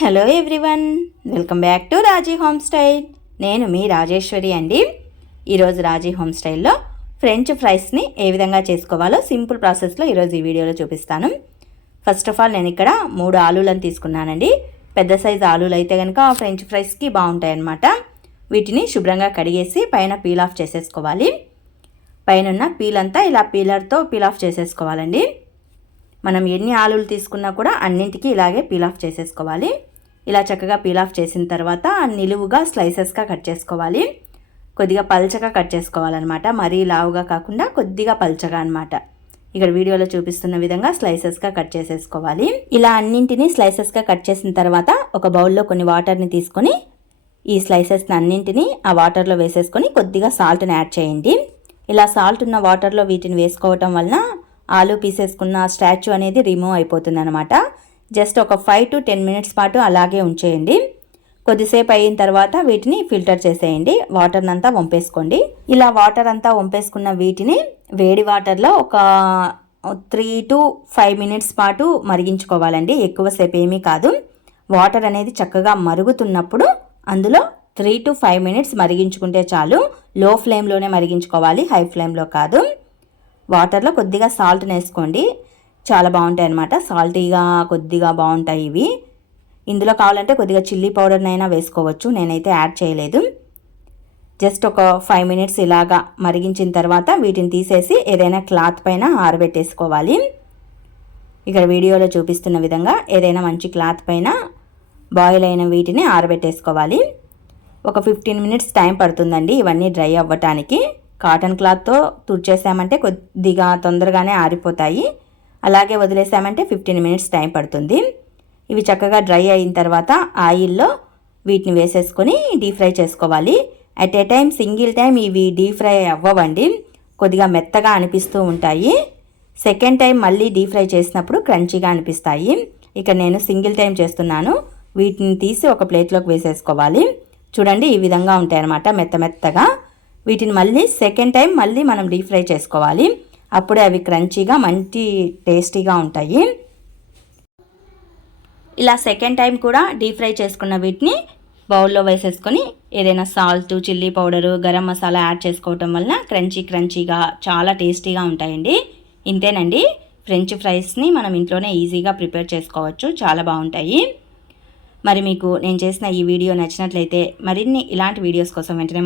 Hello everyone, welcome back to Raji home style. నేను మీ రాజేశ్వరి అండి. ఈరోజు రాజీ హోమ్ స్టైల్లో ఫ్రెంచ్ ఫ్రైస్ని ఏ విధంగా చేసుకోవాలో సింపుల్ ప్రాసెస్లో ఈరోజు ఈ వీడియోలో చూపిస్తాను. ఫస్ట్ ఆఫ్ ఆల్ నేను ఇక్కడ 3 ఆలూలను తీసుకున్నానండి. పెద్ద సైజు ఆలూలు అయితే కనుక ఫ్రెంచ్ ఫ్రైస్కి బాగుంటాయి అన్నమాట. వీటిని శుభ్రంగా కడిగేసి పైన పీల్ ఆఫ్ చేసేసుకోవాలి. పైన పీల్ అంతా ఇలా పీలర్తో పీల్ ఆఫ్ చేసేసుకోవాలండి. మనం ఎన్ని ఆలూలు తీసుకున్నా కూడా అన్నింటికి ఇలాగే పీల్ ఆఫ్ చేసేసుకోవాలి. ఇలా చక్కగా పీల్ ఆఫ్ చేసిన తర్వాత నిలువుగా స్లైసెస్గా కట్ చేసుకోవాలి. కొద్దిగా పల్చగా కట్ చేసుకోవాలన్నమాట. మరీ లావుగా కాకుండా కొద్దిగా పల్చగా అన్నమాట. ఇక్కడ వీడియోలో చూపిస్తున్న విధంగా స్లైసెస్గా కట్ చేసేసుకోవాలి. ఇలా అన్నింటినీ స్లైసెస్గా కట్ చేసిన తర్వాత ఒక బౌల్లో కొన్ని వాటర్ని తీసుకొని ఈ స్లైసెస్ని అన్నింటినీ ఆ వాటర్లో వేసేసుకొని కొద్దిగా సాల్ట్ని యాడ్ చేయండి. ఇలా సాల్ట్ ఉన్న వాటర్లో వీటిని వేసుకోవటం వలన ఆలూ పీసేసుకున్న స్టాచ్యూ అనేది రిమూవ్ అయిపోతుంది అనమాట. జస్ట్ ఒక 5 to 10 minutes పాటు అలాగే ఉంచేయండి. కొద్దిసేపు అయిన తర్వాత వీటిని ఫిల్టర్ చేసేయండి. వాటర్ని అంతా వంపేసుకోండి. ఇలా వాటర్ అంతా వంపేసుకున్న వీటిని వేడి వాటర్లో ఒక 3 to 5 minutes పాటు మరిగించుకోవాలండి. ఎక్కువసేపు ఏమీ కాదు. వాటర్ అనేది చక్కగా మరుగుతున్నప్పుడు అందులో 3 to 5 minutes మరిగించుకుంటే చాలు. లో ఫ్లేమ్లోనే మరిగించుకోవాలి, హై ఫ్లేమ్లో కాదు. వాటర్లో కొద్దిగా సాల్ట్ని వేసుకోండి, చాలా బాగుంటాయి అన్నమాట. సాల్టీగా కొద్దిగా బాగుంటాయి ఇవి. ఇందులో కావాలంటే కొద్దిగా చిల్లీ పౌడర్నైనా వేసుకోవచ్చు, నేనైతే యాడ్ చేయలేదు. జస్ట్ ఒక 5 minutes ఇలాగా మరిగించిన తర్వాత వీటిని తీసేసి ఏదైనా క్లాత్ పైన ఆరబెట్టేసుకోవాలి. ఇక్కడ వీడియోలో చూపిస్తున్న విధంగా ఏదైనా మంచి క్లాత్ పైన బాయిల్ అయిన వీటిని ఆరబెట్టేసుకోవాలి. ఒక 15 minutes టైం పడుతుందండి ఇవన్నీ డ్రై అవ్వటానికి. కాటన్ క్లాత్తో తుడిచేసామంటే కొద్దిగా తొందరగానే ఆరిపోతాయి. అలాగే వదిలేసామంటే 15 minutes టైం పడుతుంది. ఇవి చక్కగా డ్రై అయిన తర్వాత ఆయిల్లో వీటిని వేసేసుకొని డీప్ ఫ్రై చేసుకోవాలి. At a time single time ఇవి డీప్ ఫ్రై అవ్వవండి, కొద్దిగా మెత్తగా అనిపిస్తూ ఉంటాయి. సెకండ్ టైం మళ్ళీ డీప్ ఫ్రై చేసినప్పుడు క్రంచీగా అనిపిస్తాయి. ఇక నేను సింగిల్ టైం చేస్తున్నాను. వీటిని తీసి ఒక ప్లేట్లోకి వేసేసుకోవాలి. చూడండి ఈ విధంగా ఉంటాయి అన్నమాట, మెత్త మెత్తగా. వీటిని మళ్ళీ సెకండ్ టైం మళ్ళీ మనం డీప్ ఫ్రై చేసుకోవాలి. అప్పుడే అవి క్రంచీగా మంచి టేస్టీగా ఉంటాయి. ఇలా సెకండ్ టైం కూడా డీప్ ఫ్రై చేసుకున్న వీటిని బౌల్లో వేసేసుకొని ఏదైనా salt, chilli powder, garam masala add చేసుకోవటం వలన క్రంచీగా చాలా టేస్టీగా ఉంటాయండి. ఇంతేనండి, ఫ్రెంచ్ ఫ్రైస్ని మనం ఇంట్లోనే ఈజీగా ప్రిపేర్ చేసుకోవచ్చు, చాలా బాగుంటాయి. మరి మీకు నేను చేసిన ఈ వీడియో నచ్చినట్లయితే మరిన్ని ఇలాంటి వీడియోస్ కోసం వెంటనే